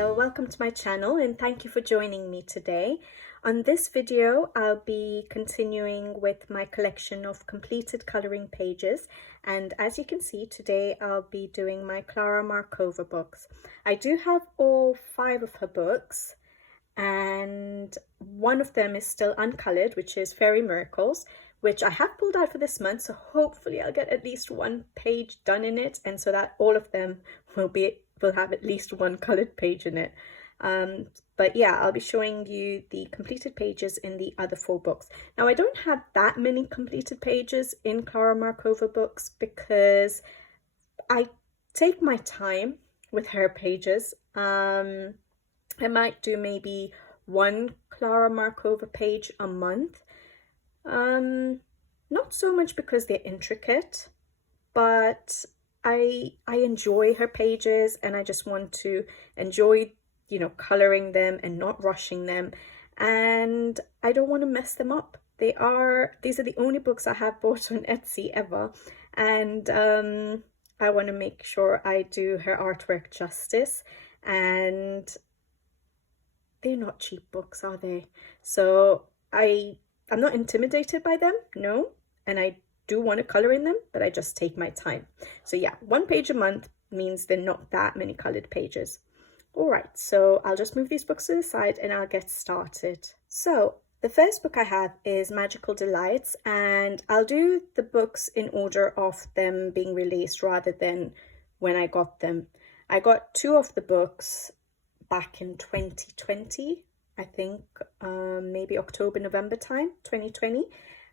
Hello, welcome to my channel and thank you for joining me today. On this video, I'll be continuing with my collection of completed colouring pages, and as you can see today I'll be doing my Klara Markova books. I do have all 5 of her books and one of them is still uncoloured, which is Fairy Miracles, which I have pulled out for this month, so hopefully I'll get at least one page done in it, and so that all of them will have at least one coloured page in it. But yeah, I'll be showing you the completed pages in the other 4 books. Now, I don't have that many completed pages in Klara Markova books because I take my time with her pages. I might do maybe 1 Klara Markova page a month. Not so much because they're intricate, but I enjoy her pages and I just want to enjoy, colouring them and not rushing them, and I don't want to mess them up. These are the only books I have bought on Etsy ever, and I want to make sure I do her artwork justice, and they're not cheap books, are they? So I'm not intimidated by them, no, and I do want to colour in them, but I just take my time. So yeah, 1 page a month means they're not that many coloured pages. All right, so I'll just move these books to the side and I'll get started. So the first book I have is Magical Delights, and I'll do the books in order of them being released rather than when I got them. I got 2 of the books back in 2020, I think maybe October, November time, 2020.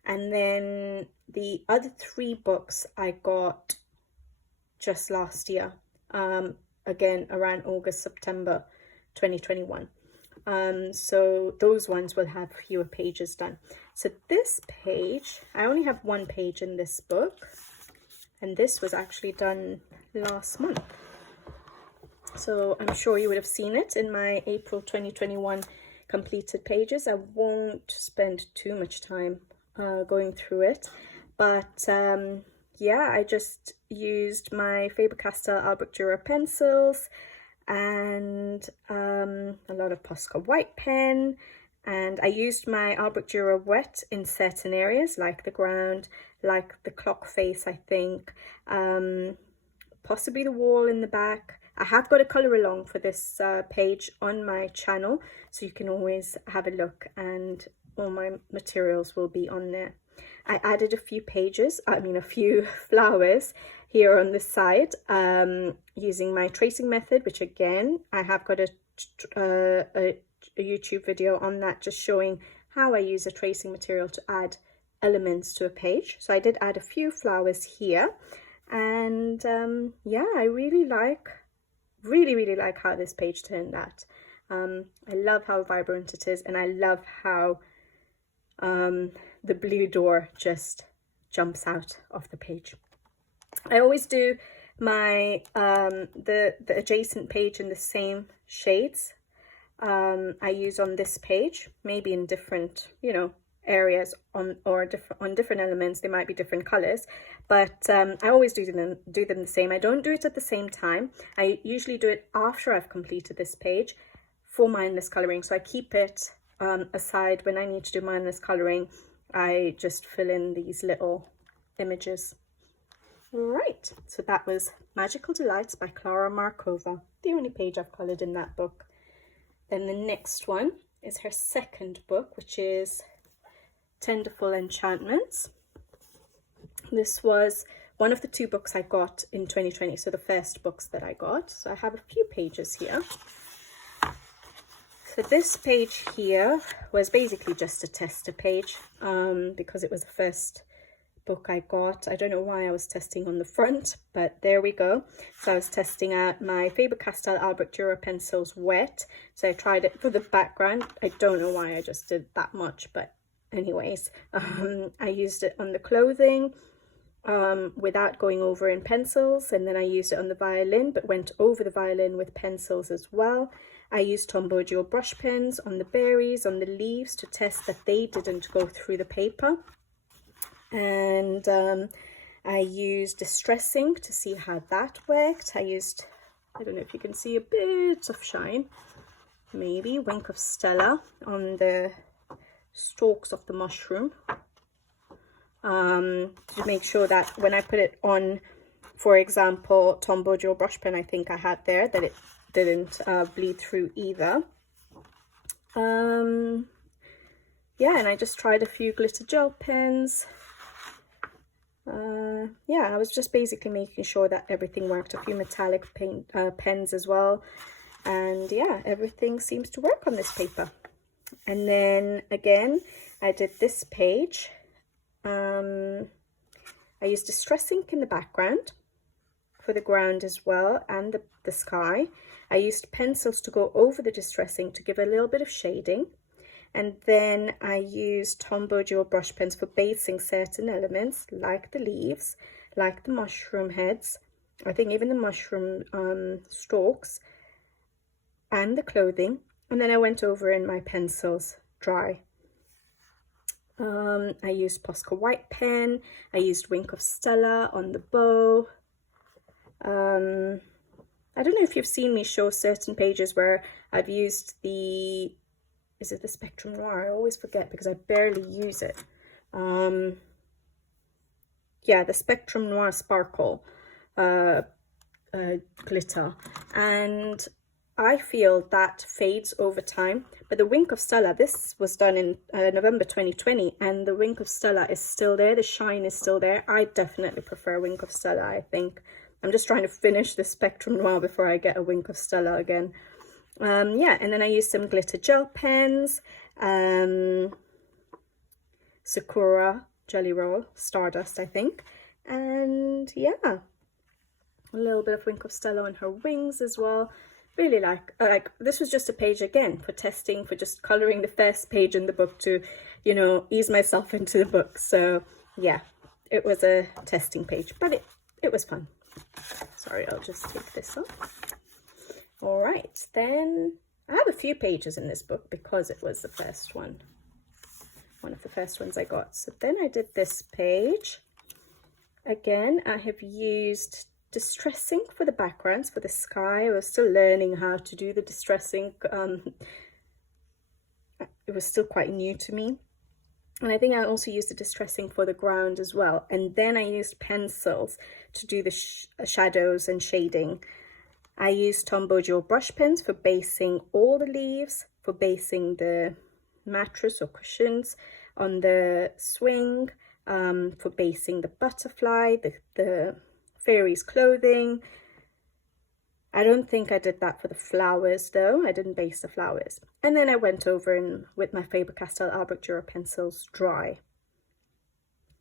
And then the other 3 books I got just last year, again around August, September 2021. So those ones will have fewer pages done. So this page, I only have 1 page in this book, and this was actually done last month. So I'm sure you would have seen it in my April 2021 completed pages. I won't spend too much time going through it, but yeah, I just used my Faber-Castell Albrecht Dürer pencils and a lot of Posca white pen, and I used my Albrecht Dürer wet in certain areas like the ground, like the clock face, I think, possibly the wall in the back. I have got a colour along for this page on my channel, so you can always have a look, and all my materials will be on there. I added a few flowers here on the side using my tracing method, which again, I have got a YouTube video on that, just showing how I use a tracing material to add elements to a page. So I did add a few flowers here, and yeah, I really like how this page turned out. I love how vibrant it is, and I love how the blue door just jumps out of the page. I always do my the adjacent page in the same shades I use on this page, maybe in different areas on different elements. They might be different colors, but I always do them the same. I don't do it at the same time. I usually do it after I've completed this page for mindless coloring, so I keep it aside. When I need to do mindless coloring, I just fill in these little images. Right, so that was Magical Delights by Klara Markova, the only page I've coloured in that book. Then the next one is her second book, which is Tenderful Enchantments. This was one of the 2 books I got in 2020, so the first books that I got. So I have a few pages here. So this page here was basically just a tester page because it was the first book I got. I don't know why I was testing on the front, but there we go. So I was testing out my Faber-Castell Albrecht Dürer pencils wet. So I tried it for the background. I don't know why I just did that much, but anyways, I used it on the clothing without going over in pencils, and then I used it on the violin but went over the violin with pencils as well. I used Tombow dual brush pens on the berries, on the leaves, to test that they didn't go through the paper, and I used distressing to see how that worked. I used I don't know if you can see a bit of shine. Maybe Wink of Stella on the stalks of the mushroom. To make sure that when I put it on, for example, Tom Bojo brush pen I think I had there, that it didn't bleed through either. Yeah, and I just tried a few glitter gel pens. Yeah, I was just basically making sure that everything worked. A few metallic paint pens as well. And yeah, everything seems to work on this paper. And then again, I did this page. I used Distress ink in the background for the ground as well, and the sky. I used pencils to go over the Distress ink to give a little bit of shading. And then I used Tombow Dual brush pens for basing certain elements, like the leaves, like the mushroom heads, I think even the mushroom stalks, and the clothing. And then I went over in my pencils dry. I used Posca white pen, I used Wink of Stella on the bow. I don't know if you've seen me show certain pages where I've used the, is it the Spectrum Noir? I always forget because I barely use it. Yeah, the Spectrum Noir Sparkle glitter, and I feel that fades over time. But the Wink of Stella, this was done in November 2020, and the Wink of Stella is still there. The shine is still there. I definitely prefer Wink of Stella, I think. I'm just trying to finish the Spectrum Noir before I get a Wink of Stella again. Yeah, and then I used some glitter gel pens, Sakura Jelly Roll, Stardust, I think. And yeah, a little bit of Wink of Stella on her wings as well. Really like this was just a page again for testing, for just coloring the first page in the book to, you know, ease myself into the book. So yeah, it was a testing page, but it was fun. Sorry, I'll just take this off. All right, then I have a few pages in this book because it was the first one of the first ones I got. So then I did this page. Again, I have used Distress ink for the backgrounds, for the sky. I was still learning how to do the Distress ink. It was still quite new to me. And I think I also used the Distress ink for the ground as well. And then I used pencils to do the shadows and shading. I used Tombow Dual brush pens for basing all the leaves, for basing the mattress or cushions on the swing, for basing the butterfly, the fairy's clothing. I don't think I did that for the flowers though. I didn't base the flowers. And then I went over in with my Faber-Castell Albrecht Dürer pencils dry.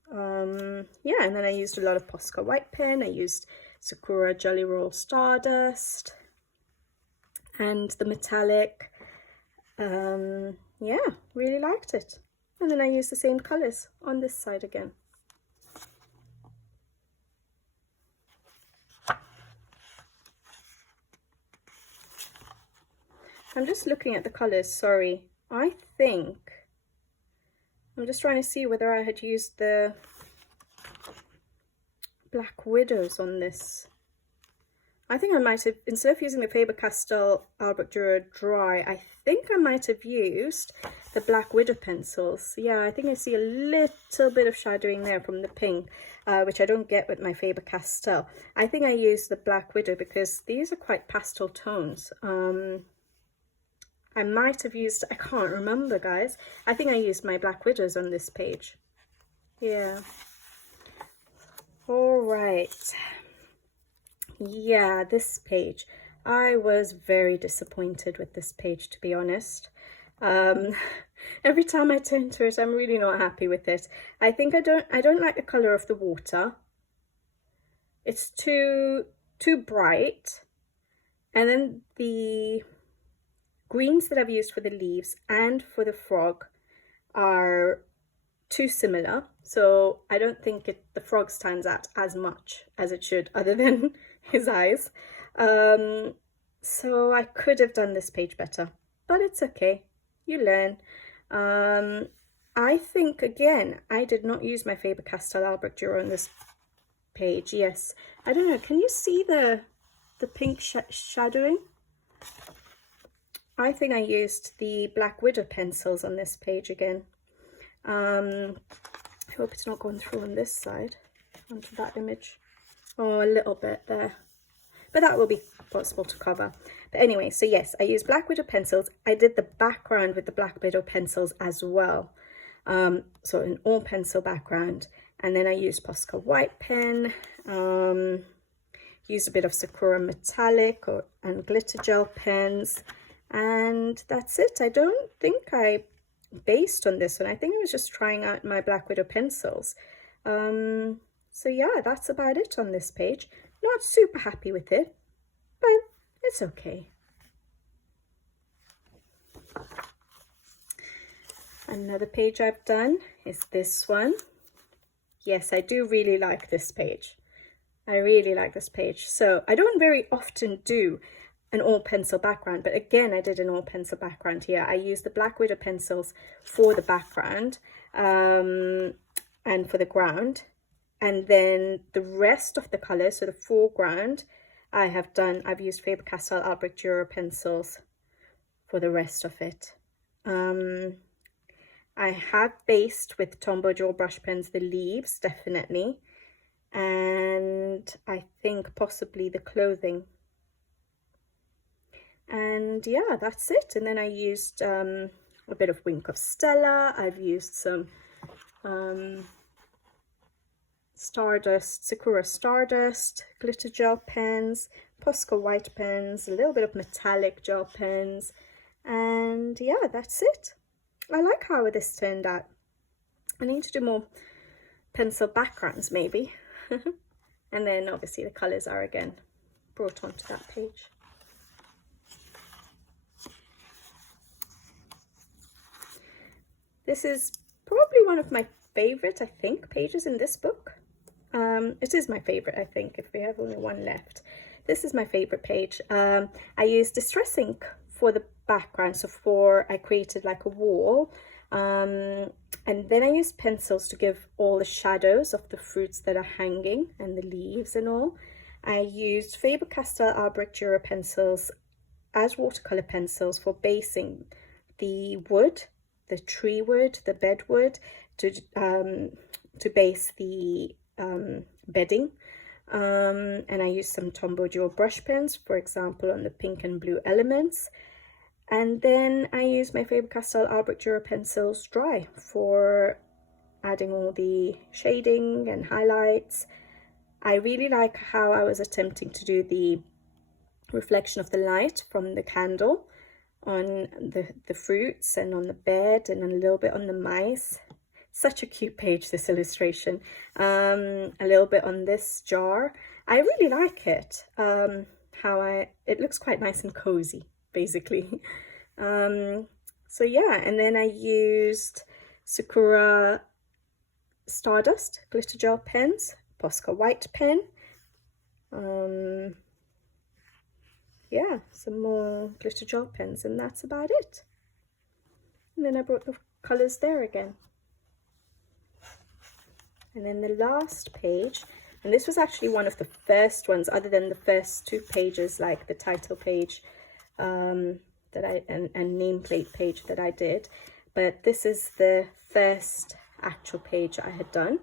Yeah, and then I used a lot of Posca white pen. I used Sakura Jelly Roll Stardust and the metallic. Yeah, really liked it. And then I used the same colors on this side again. I'm just looking at the colors, sorry. I think, I'm just trying to see whether I had used the Black Widows on this. I think I might have, instead of using the Faber-Castell Albrecht Dürer dry, I think I might have used the Black Widow pencils. Yeah, I think I see a little bit of shadowing there from the pink, which I don't get with my Faber-Castell. I think I used the Black Widow because these are quite pastel tones. I might have used, I can't remember, guys. I think I used my Black Widows on this page. Yeah. All right. Yeah, this page. I was very disappointed with this page, to be honest. Every time I turn to it, I'm really not happy with it. I think I don't like the color of the water. It's too bright. And then the greens that I've used for the leaves and for the frog are too similar, so I don't think the frog stands out as much as it should, other than his eyes. So I could have done this page better, but it's okay, you learn. I think, again, I did not use my Faber-Castell Albrecht Dürer on this page. Yes, I don't know, can you see the the pink shadowing. I think I used the Black Widow pencils on this page again. I hope it's not going through on this side, onto that image. Oh, a little bit there. But that will be possible to cover. But anyway, so yes, I used Black Widow pencils. I did the background with the Black Widow pencils as well. So an all pencil background. And then I used Posca white pen. Used a bit of Sakura metallic and glitter gel pens. And that's it. I don't think I based on this one. I think I was just trying out my Black Widow pencils. So yeah, that's about it on this page. Not super happy with it, but it's okay. Another page I've done is this one. Yes, I do really like this page. I really like this page. So I don't very often do an all pencil background, but again, I did an all pencil background here. I used the Black Widow pencils for the background and for the ground. And then the rest of the colors, so the foreground, I've used Faber-Castell Albrecht Dürer pencils for the rest of it. I have based with Tombow Dual brush pens the leaves, definitely. And I think possibly the clothing. And yeah, that's it. And then I used a bit of Wink of Stella. I've used some Sakura Stardust, glitter gel pens, Posca white pens, a little bit of metallic gel pens, and yeah, that's it. I like how this turned out. I need to do more pencil backgrounds maybe. And then obviously the colours are again brought onto that page. This is probably one of my favourite, I think, pages in this book. It is my favourite, I think, if we have only one left. This is my favourite page. I used Distress ink for the background, so I created like a wall. And then I used pencils to give all the shadows of the fruits that are hanging and the leaves and all. I used Faber-Castell Albrecht Dürer pencils as watercolour pencils for basing the wood, the tree wood, the bed wood, to base the bedding. And I used some Tombow Dual brush pens, for example, on the pink and blue elements. And then I used my Faber-Castell Albrecht Dürer pencils dry for adding all the shading and highlights. I really like how I was attempting to do the reflection of the light from the candle on the fruits and on the bed and a little bit on the mice. Such a cute page, this illustration. A little bit on this jar. I really like it. It looks quite nice and cozy, basically. So yeah, and then I used Sakura Stardust glitter gel pens, Posca white pen. Yeah, some more glitter gel pens, and that's about it. And then I brought the colours there again. And then the last page, and this was actually one of the first ones, other than the first two pages, like the title page and nameplate page that I did. But this is the first actual page I had done.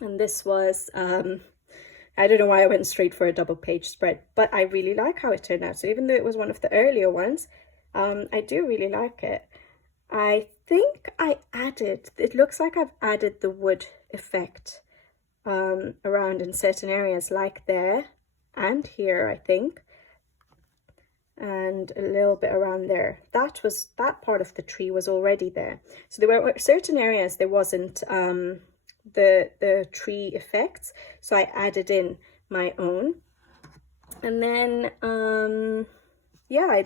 And this was, I don't know why I went straight for a double page spread, but I really like how it turned out. So even though it was one of the earlier ones, I do really like it. I think it looks like I've added the wood effect around in certain areas, like there and here, I think, and a little bit around there. That part of the tree was already there. So there were certain areas there wasn't the tree effects, so I added in my own. And then yeah,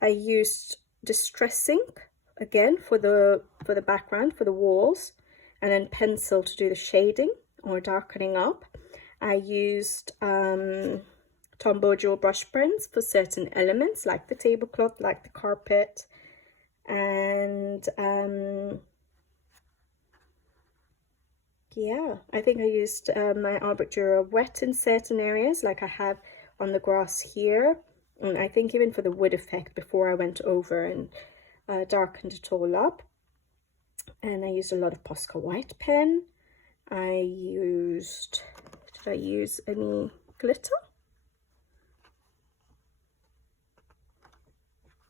I used Distress ink again for the background, for the walls, and then pencil to do the shading or darkening up. I used Tombow Dual brush pens for certain elements, like the tablecloth, like the carpet, and yeah, I think I used my Arbor Dura wet in certain areas, like I have on the grass here. And I think even for the wood effect before I went over and darkened it all up. And I used a lot of Posca white pen. Did I use any glitter?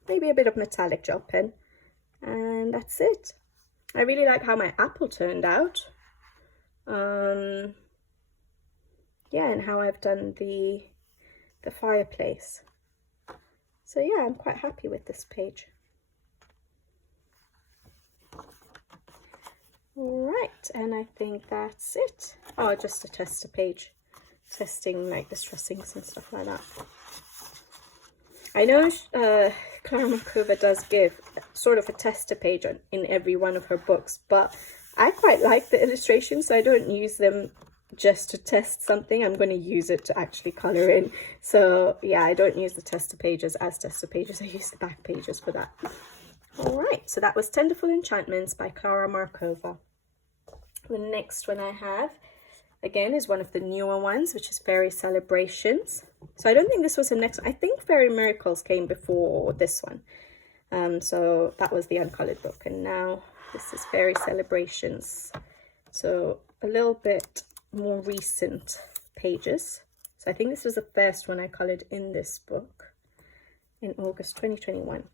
Maybe a bit of metallic gel pen. And that's it. I really like how my apple turned out. Yeah, and how I've done the fireplace. So yeah, I'm quite happy with this page. All right, and I think that's it. Oh, just a tester page, testing like the stressings and stuff like that. I know Klara Markova does give sort of a tester page in every one of her books, but I quite like the illustrations, so I don't use them just to test something. I'm going to use it to actually color in. So yeah, I don't use the tester pages as tester pages. I use the back pages for that. All right, so that was Tenderful Enchantments by Klara Markova. The next one I have, again, is one of the newer ones, which is Fairy Celebrations. So I don't think this was the next one. I think Fairy Miracles came before this one. So that was the uncolored book, and now this is Fairy Celebrations. So a little bit more recent pages. So I think this was the first one I colored in this book in August 2021.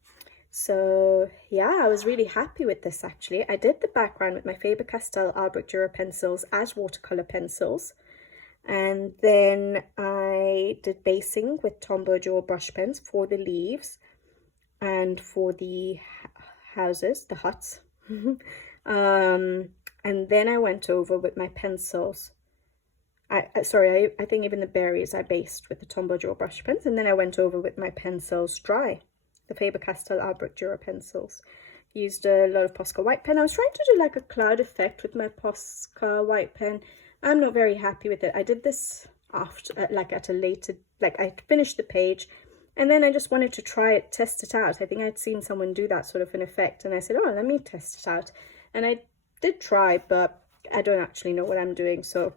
So yeah, I was really happy with this actually. I did the background with my Faber-Castell Arbor Dura pencils as watercolor pencils. And then I did basing with Tombow Dual brush pens for the leaves and for the houses, the huts. And then I went over with my pencils. I think even the berries I based with the Tombow Dual brush pens, and then I went over with my pencils dry, the Faber-Castell Albert Dura pencils. Used a lot of Posca white pen. I was trying to do like a cloud effect with my Posca white pen. I'm not very happy with it. I did this after, like at a later, like I finished the page, and then I just wanted to try it, test it out. I think I'd seen someone do that sort of an effect, and I said, oh, let me test it out. And I did try, but I don't actually know what I'm doing, so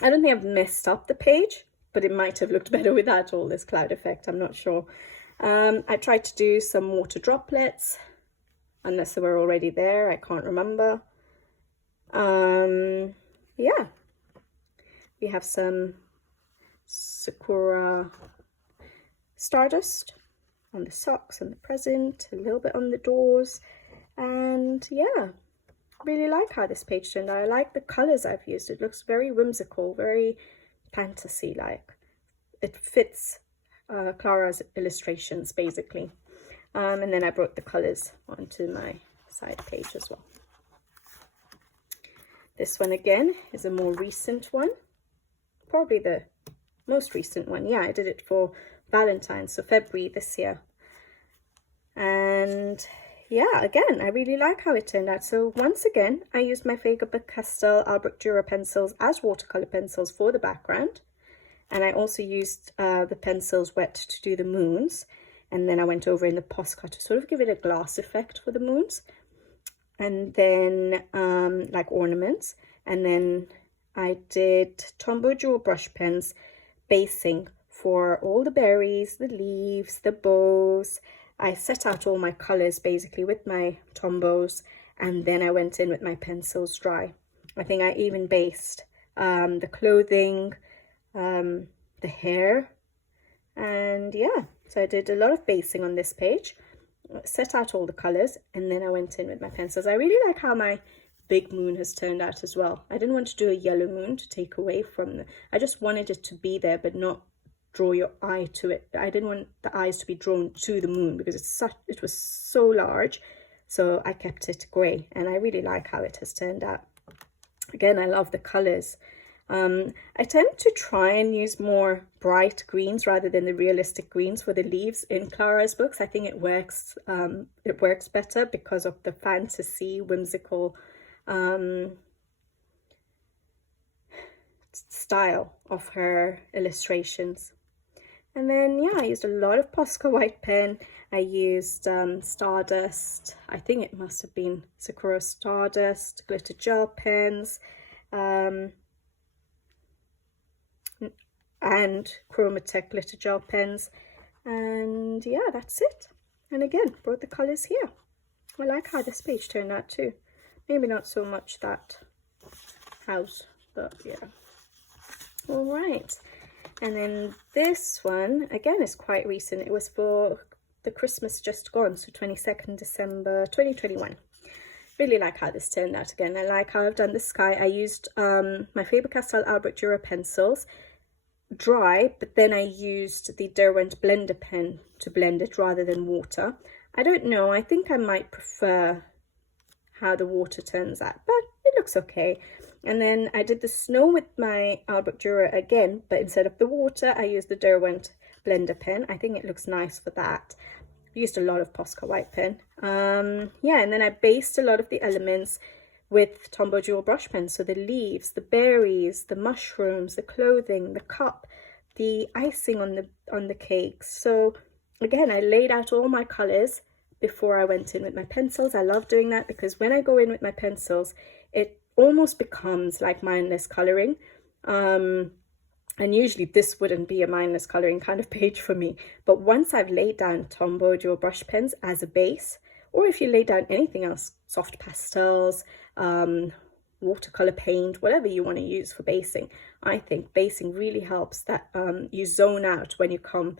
I don't think I've messed up the page, but it might have looked better without all this cloud effect. I'm not sure. I tried to do some water droplets, unless they were already there. I can't remember. Yeah. We have some Sakura Stardust on the socks and the present, a little bit on the doors, and yeah, really like how this page turned out. I like the colors I've used. It looks very whimsical, very fantasy like. It fits Klara's illustrations basically. And then I brought the colors onto my side page as well. This one again is a more recent one, probably the most recent one. Yeah, I did it for Valentine's, so February this year. And yeah, again, I really like how it turned out. So once again, I used my Faber-Castell Albert Dura pencils as watercolor pencils for the background. And I also used the pencils wet to do the moons. And then I went over in the Posca to sort of give it a glass effect for the moons. And then like ornaments. And then I did Tombow Dual brush pens basing for all the berries, the leaves, the bows. I set out all my colors basically with my Tombows, and then I went in with my pencils dry. I think I even based the clothing, the hair, and yeah, so I did a lot of basing on this page, set out all the colors, and then I went in with my pencils. I really like how my big moon has turned out as well. I didn't want to do a yellow moon to take away from I just wanted it to be there but not draw your eye to it. I didn't want the eyes to be drawn to the moon because it was so large, so I kept it grey, and I really like how it has turned out. Again, I love the colors. I tend to try and use more bright greens rather than the realistic greens for the leaves in Klara's books. I think it works better because of the fantasy, whimsical style of her illustrations. And then yeah, I used a lot of Posca white pen. I used Stardust, I think it must have been Sakura Stardust, glitter gel pens, and Chromatech glitter gel pens. And yeah, that's it. And again, brought the colours here. I like how this page turned out too. Maybe not so much that house, but yeah. All right. And then this one, again, is quite recent. It was for the Christmas just gone, so 22nd December 2021. Really like how this turned out again. I like how I've done the sky. I used my Faber-Castell Albrecht Dürer pencils, dry, but then I used the Derwent blender pen to blend it rather than water. I don't know, I think I might prefer how the water turns out, but it looks okay. And then I did the snow with my Albrecht Dürer again, but instead of the water, I used the Derwent blender pen. I think it looks nice for that. I used a lot of Posca white pen. Yeah, and then I based a lot of the elements with Tombow Dual brush pens. So the leaves, the berries, the mushrooms, the clothing, the cup, the icing on the cakes. So again, I laid out all my colors before I went in with my pencils. I love doing that because when I go in with my pencils, it almost becomes like mindless coloring. And usually this wouldn't be a mindless coloring kind of page for me. But once I've laid down Tombow Dual brush pens as a base, or if you lay down anything else, soft pastels, watercolor paint, whatever you want to use for basing, I think basing really helps that you zone out when you come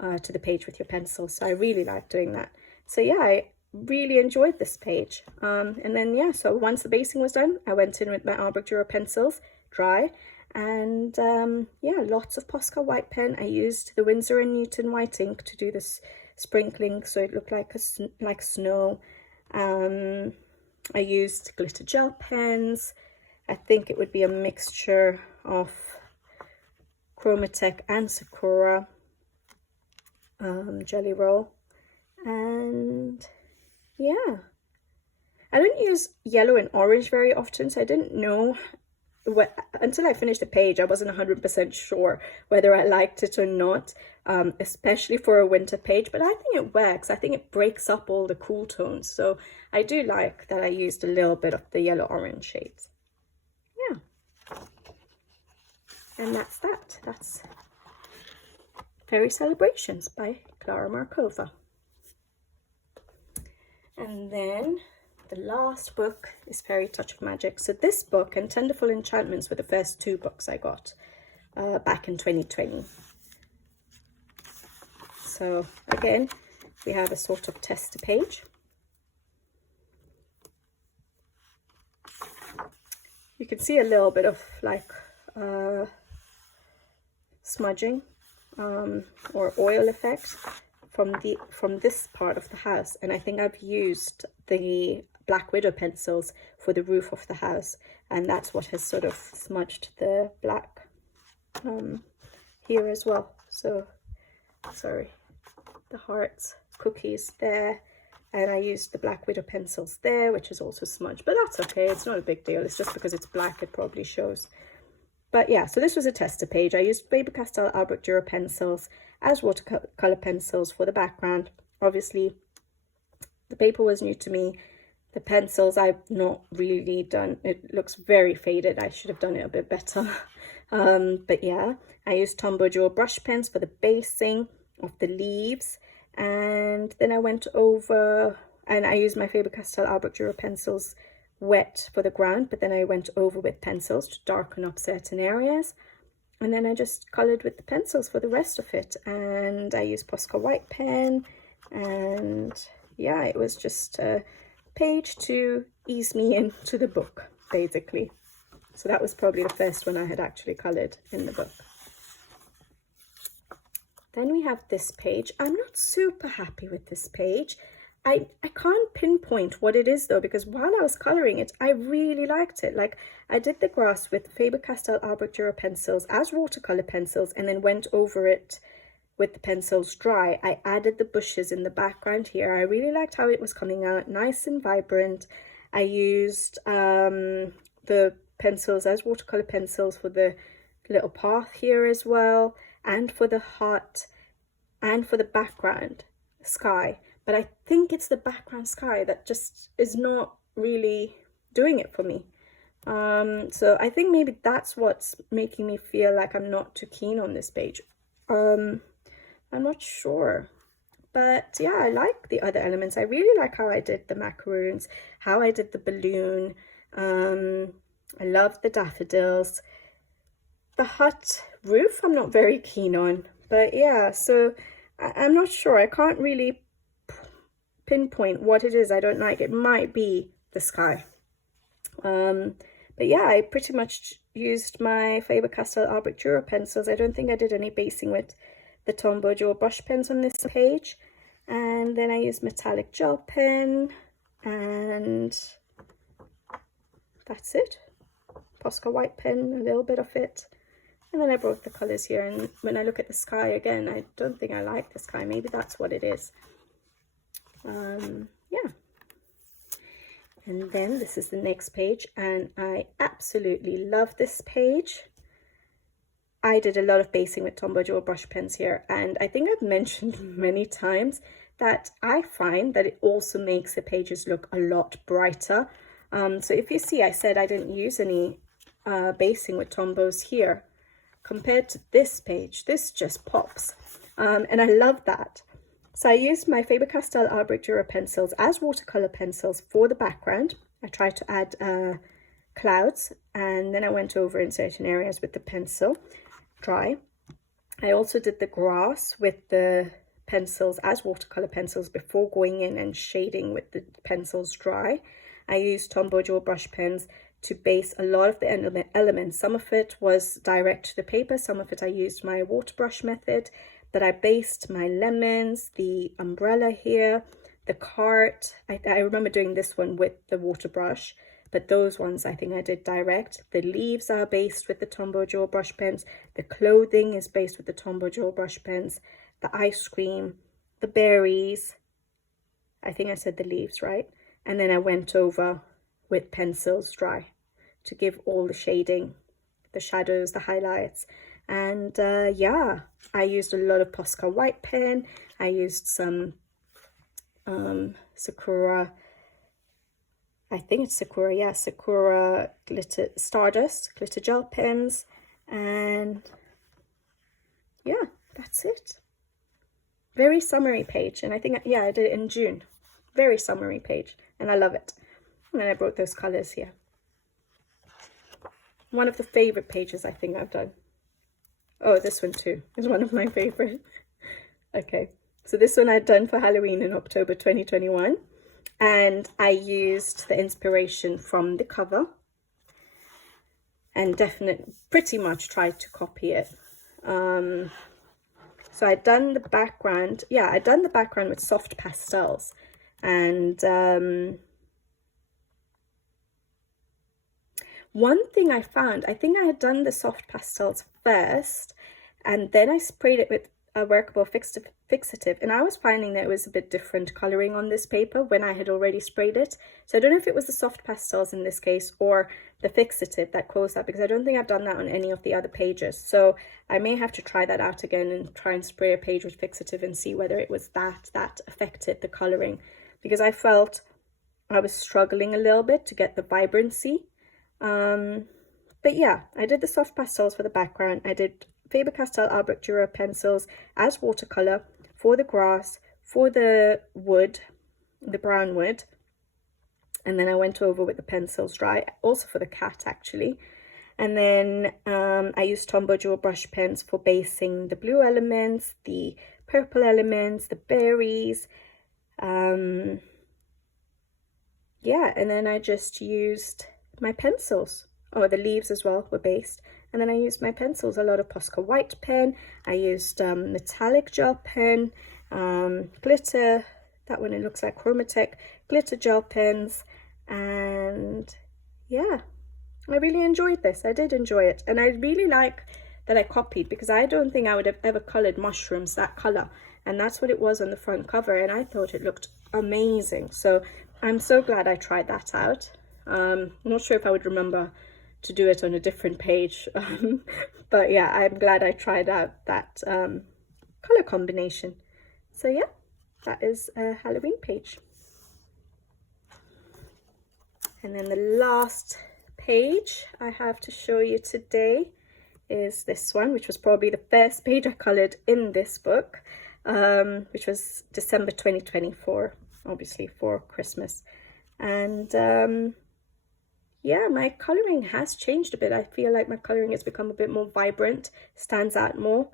to the page with your pencil. So I really like doing that. So yeah, I really enjoyed this page. And then yeah, so once the basing was done, I went in with my Albrecht Dürer pencils, dry, and yeah, lots of Posca white pen. I used the Winsor & Newton white ink to do this sprinkling so it looked like snow. I used glitter gel pens. I think it would be a mixture of Chromatech and Sakura Jelly Roll. And yeah, I don't use yellow and orange very often, so I didn't know until I finished the page. I wasn't 100% sure whether I liked it or not, especially for a winter page, but I think it works. I think it breaks up all the cool tones, so I do like that I used a little bit of the yellow orange shades. Yeah, and that's that. That's Fairy Celebrations by Klara Markova. And then the last book is Fairy Touch of Magic. So this book and Tenderful Enchantments were the first two books I got back in 2020. So again, we have a sort of tester page. You can see a little bit of like smudging or oil effect from this part of the house, and I think I've used the Black Widow pencils for the roof of the house, and that's what has sort of smudged the black here as well. So sorry, the hearts, cookies there, and I used the Black Widow pencils there, which is also smudged, but that's okay, it's not a big deal. It's just because it's black it probably shows. But yeah, so this was a tester page. I used Faber-Castell Albrecht Dürer pencils as watercolor pencils for the background. Obviously, the paper was new to me. The pencils I've not really done. It looks very faded. I should have done it a bit better. But yeah, I used Tombow Dual brush pens for the basing of the leaves. And then I went over and I used my Faber-Castell Albrecht Dürer pencils wet for the ground, but then I went over with pencils to darken up certain areas, and then I just colored with the pencils for the rest of it. And I used Posca white pen, and yeah, it was just a page to ease me into the book basically. So that was probably the first one I had actually colored in the book. Then we have this page. I'm not super happy with this page. I can't pinpoint what it is though, because while I was coloring it, I really liked it. Like, I did the grass with Faber-Castell Albrecht Dürer pencils as watercolor pencils, and then went over it with the pencils dry. I added the bushes in the background here. I really liked how it was coming out, nice and vibrant. I used the pencils as watercolor pencils for the little path here as well, and for the hut, and for the background sky. But I think it's the background sky that just is not really doing it for me. So I think maybe that's what's making me feel like I'm not too keen on this page. I'm not sure. But yeah, I like the other elements. I really like how I did the macaroons, how I did the balloon. I love the daffodils. The hut roof I'm not very keen on. But yeah, so I'm not sure. I can't really pinpoint what it is I don't like. It might be the sky. But yeah, I pretty much used my Faber-Castell Albrecht Dürer pencils. I don't think I did any basing with the Tombow Dual brush pens on this page. And then I used metallic gel pen, and that's it. Posca white pen, a little bit of it. And then I brought the colors here, and when I look at the sky again, I don't think I like the sky. Maybe that's what it is. Yeah. And then this is the next page, and I absolutely love this page. I did a lot of basing with Tombow Dual brush pens here, and I think I've mentioned many times that I find that it also makes the pages look a lot brighter. So if you see, I said I didn't use any basing with Tombows here. Compared to this page, this just pops. And I love that. So I used my Faber-Castell Albrecht Dürer pencils as watercolor pencils for the background. I tried to add clouds, and then I went over in certain areas with the pencil dry. I also did the grass with the pencils as watercolor pencils before going in and shading with the pencils dry. I used Tombow Dual brush pens to base a lot of the elements. Some of it was direct to the paper, some of it I used my water brush method, but I based my lemons, the umbrella here, the cart. I remember doing this one with the water brush, but those ones I think I did direct. The leaves are based with the Tombow Dual brush pens. The clothing is based with the Tombow Dual brush pens. The ice cream, the berries. I think I said the leaves, right? And then I went over with pencils dry to give all the shading, the shadows, the highlights. And yeah, I used a lot of Posca white pen. I used some Sakura, I think it's Sakura, yeah, Sakura glitter Stardust glitter gel pens. And yeah, that's it. Very summery page, and I think, yeah, I did it in June. Very summery page, and I love it. And then I brought those colors here. One of the favorite pages I think I've done. Oh, this one too is one of my favorite. Okay, so this one I'd done for Halloween in October 2021, and I used the inspiration from the cover and definitely pretty much tried to copy it. So I'd done the background, yeah, I'd done the background with soft pastels, and one thing I found, I think I had done the soft pastels first, and then I sprayed it with a workable fixative, and I was finding that it was a bit different coloring on this paper when I had already sprayed it. So I don't know if it was the soft pastels in this case or the fixative that caused that, because I don't think I've done that on any of the other pages. So I may have to try that out again and try and spray a page with fixative and see whether it was that affected the coloring, because I felt I was struggling a little bit to get the vibrancy. But yeah, I did the soft pastels for the background. I did Faber-Castell Albrecht Dürer pencils as watercolor for the grass, for the wood, the brown wood, and then I went over with the pencils dry, also for the cat actually. And then I used Tombow Dual brush pens for basing the blue elements, the purple elements, the berries. Yeah, and then I just used my pencils. Oh, the leaves as well were based. And then I used my pencils, a lot of Posca white pen. I used metallic gel pen, glitter, that one it looks like Chromatech, glitter gel pens. And yeah, I really enjoyed this. I did enjoy it. And I really like that I copied, because I don't think I would have ever colored mushrooms that color. And that's what it was on the front cover. And I thought it looked amazing. So I'm so glad I tried that out. I'm not sure if I would remember to do it on a different page, but yeah, I'm glad I tried out that color combination. So yeah, that is a Halloween page. And then the last page I have to show you today is this one, which was probably the first page I coloured in this book, which was December 2024, obviously for Christmas. And yeah, my colouring has changed a bit. I feel like my colouring has become a bit more vibrant, stands out more.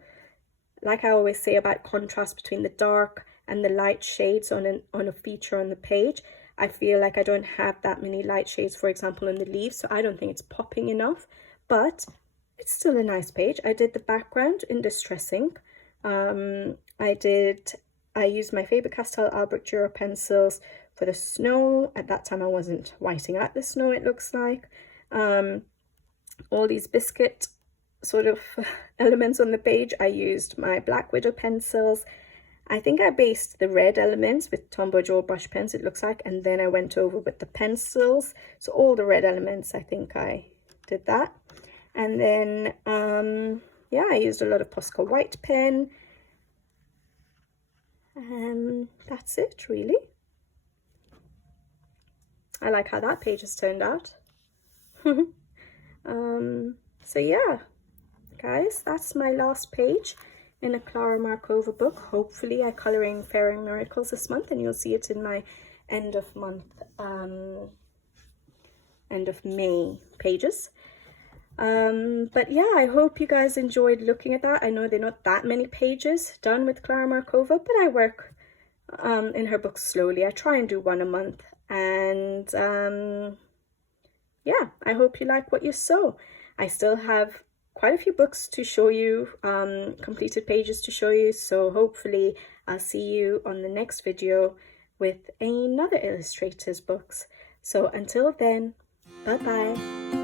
Like I always say about contrast between the dark and the light shades on a feature on the page, I feel like I don't have that many light shades, for example, on the leaves, so I don't think it's popping enough, but it's still a nice page. I did the background in Distress ink. I used my Faber-Castell Albrecht Dürer pencils for the snow. At that time I wasn't whiting out the snow, it looks like. All these biscuit sort of elements on the page, I used my Black Widow pencils. I think I based the red elements with Tombow Joe brush pens, it looks like, and then I went over with the pencils. So all the red elements, I think I did that. And then, yeah, I used a lot of Posca white pen. And that's it, really. I like how that page has turned out. So yeah, guys, that's my last page in a Klara Markova book. Hopefully I colouring Fairy Miracles this month, and you'll see it in my end of May pages. But yeah, I hope you guys enjoyed looking at that. I know they're not that many pages done with Klara Markova, but I work in her books slowly. I try and do one a month, and yeah, I hope you like what you saw. I still have quite a few books to show you, completed pages to show you, so hopefully I'll see you on the next video with another illustrator's books. So until then, bye bye.